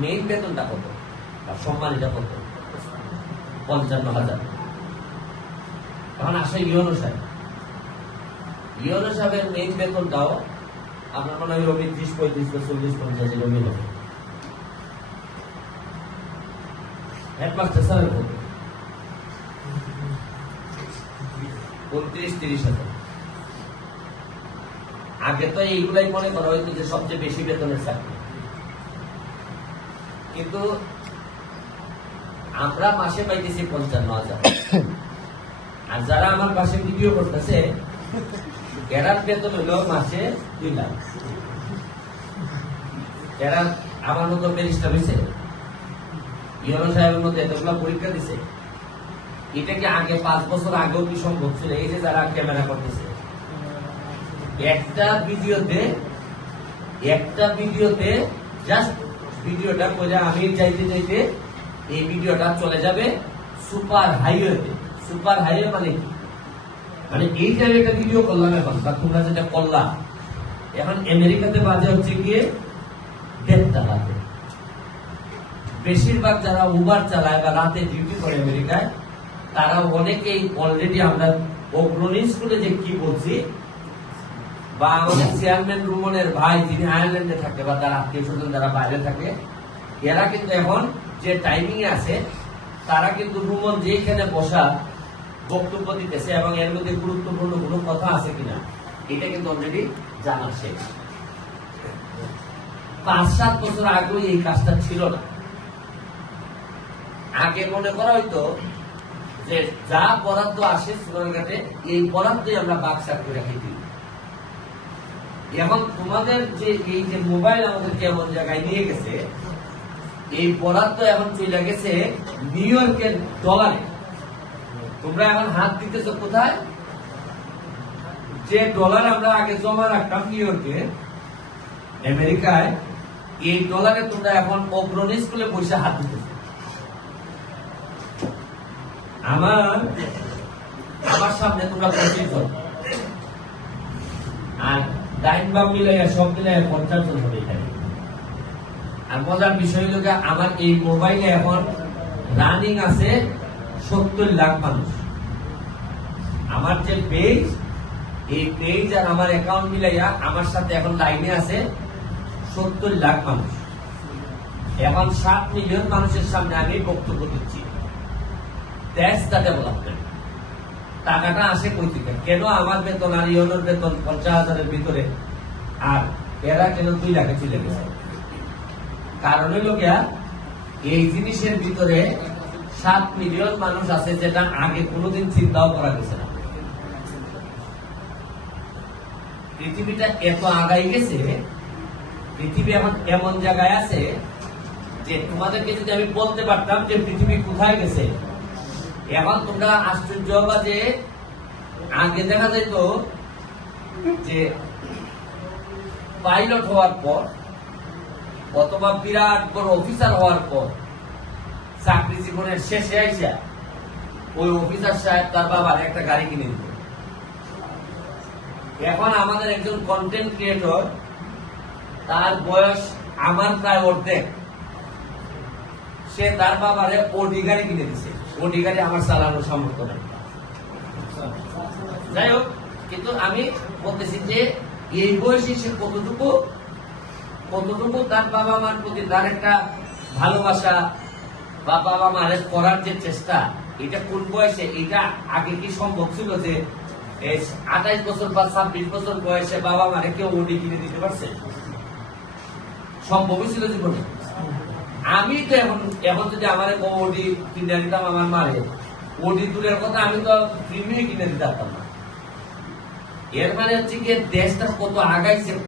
Main বেতনটা কত? আর সম্মানিটা কত? পঞ্চান্ন হাজার। এখন আসে ইউনো সাহেব। ইউনো সাহেবের মেইন বেতনটাও আপনার মনে হয় রবি ত্রিশ, পঁয়ত্রিশ বা চল্লিশ, পঞ্চাশ রবি হবে হেডমাস্টার স্যারের কত উনত্রিশ, তিরিশ হাজার। আগে তো এইগুলাই মনে করা হয়তো যে সবচেয়ে বেশি বেতনের চাকরি। কিন্তু আমরা মাসে পাইতেছি পঞ্চান্ন হাজার। আর যারা আমার পাশে ভিডিও করতেছে, এরার বেতন হলো মাসে দুই লাখ। এরা আমার মতো ব্যারিস্টার হয়েছে ইউনো সাহেবের মতো এতগুলো পরীক্ষা দিছে। এটা কি আগে পাঁচ বছর আগেও কি সম্ভব ছিল? এই যে যারা ক্যামেরা করতেছে। একটা ভিডিওতে একটা ভিডিওতে জাস্ট ভিডিওটা করে আমি চাইতে চাইতে এই ভিডিওটা চলে যাবে সুপার হাইওয়েতে। সুপার হাইওয়ে মানে কি? মানে এই যে একটা ভিডিও করলাম এখন বা তোমরা যেটা করলাম এখন আমেরিকাতে বাজে হচ্ছে গিয়ে দেড় টাকাতে বেশিরভাগ যারা উবার চালায় বা রাতে ডিউটি করে আমেরিকায় তারা অনেকেই অলরেডি আমরা অগ্রণী স্কুলে যে কি বলছি বা আমাদের চেয়ারম্যান রুমনের ভাই যিনি আয়ারল্যান্ডে থাকে বা তার আত্মীয় স্বজন যারা বাইরে থাকে, এরা কিন্তু এখন যে টাইমিং আছে, তারা কিন্তু রুমন যেখানে বসা বক্তব্য দিতেছে এবং এর মধ্যে গুরুত্বপূর্ণ কোনো কথা আছে কিনা, এটা কিন্তু অলরেডি জানা শেষ। পাঁচ সাত বছর আগেও এই কাজটা ছিল না। আগে মনে করা হইতো যে যা বরাদ্দ আসে সোনারঘাটে, এই বরাদ্দই আমরা বাক্সার করে রেখে দিই। এখন তোমাদের যে এই যে মোবাইল আমাদেরকে এমন জায়গায় নিয়ে গেছে, এই বরাদ্দ এখন চলে গেছে নিউ ইয়র্কের ডলারে তোমরা এখন হাত দিতেছ কোথায়? যে ডলার আমরা আগে জমা রাখতাম নিউ ইয়র্কে আমেরিকায়, এই ডলারে তোমরা এখন অগ্রণী স্কুলে পয়সা হাত দিতেছ। আমার আমার সামনে তোমরা জন আর ডাইন বাম মিলাইয়া সব মিলাইয়া পঞ্চাশ জন হবে এখানে আর মজার বিষয় হলো আমার এই মোবাইলে এখন রানিং আছে সত্তর লাখ মানুষ। আমার যে পেজ এই পেজ আর আমার অ্যাকাউন্ট মিলাইয়া আমার সাথে এখন লাইনে আছে সত্তর লাখ মানুষ। এখন সাত মিলিয়ন মানুষের সামনে আমি বক্তব্য দিচ্ছি। দ্যাটস দ্য ডেভেলপমেন্ট টাকাটা আসে কই থেকে কেন আমার বেতন আর ইয়নোর বেতন পঞ্চাশ হাজারের ভিতরে? আর এরা কেন দুই লাখে চলে গেছে? কারণ হইল গিয়া, এই জিনিসের ভিতরে সাত মিলিয়ন মানুষ আছে যেটা আগে কোনোদিন চিন্তাও করা গেছে না। পৃথিবীটা এত আগাই গেছে, পৃথিবী এখন এমন জায়গায় আছে যে তোমাদেরকে যদি আমি বলতে পারতাম যে পৃথিবী কোথায় গেছে এখন তোমরা আশ্চর্য হবা যে আগে দেখা যেত যে পাইলট হওয়ার পর অথবা বিরাট বড় অফিসার হওয়ার পর চাকরি জীবনের শেষে আইসা ওই অফিসার সাহেব তার বাবার একটা গাড়ি কিনে দিত এখন আমাদের একজন কন্টেন্ট ক্রিয়েটর তার বয়স আমার প্রায় অর্ধেক। সে তার বাবারে ওডি গাড়ি কিনে দিছে। ওডি গাড়ি আমার চালানোর সামর্থ্য নেই। যাই হোক, কিন্তু আমি বলতেছি যে এই বয়সে সে কতটুকু কতটুকু তার বাবা মার প্রতি তার একটা ভালোবাসা বা বাবা মায়ের করার যে চেষ্টা, এটা কোন বয়সে, এটা আগে কি সম্ভব ছিল যে আঠাইশ বছর বা ছাব্বিশ বছর বয়সে বাবা মারে কেউ ওডি কিনে দিতে পারছে? সম্ভবই ছিল জীবনে। আমি তো এখন এখন যদি আমার ওডি কিনে দিতাম, আমার মারে ওডি দূরের কথা আমি তো প্রিমিয়ার কিনে দিতাম না। এর মানে হচ্ছে গিয়ে দেশটা কত আগাইছে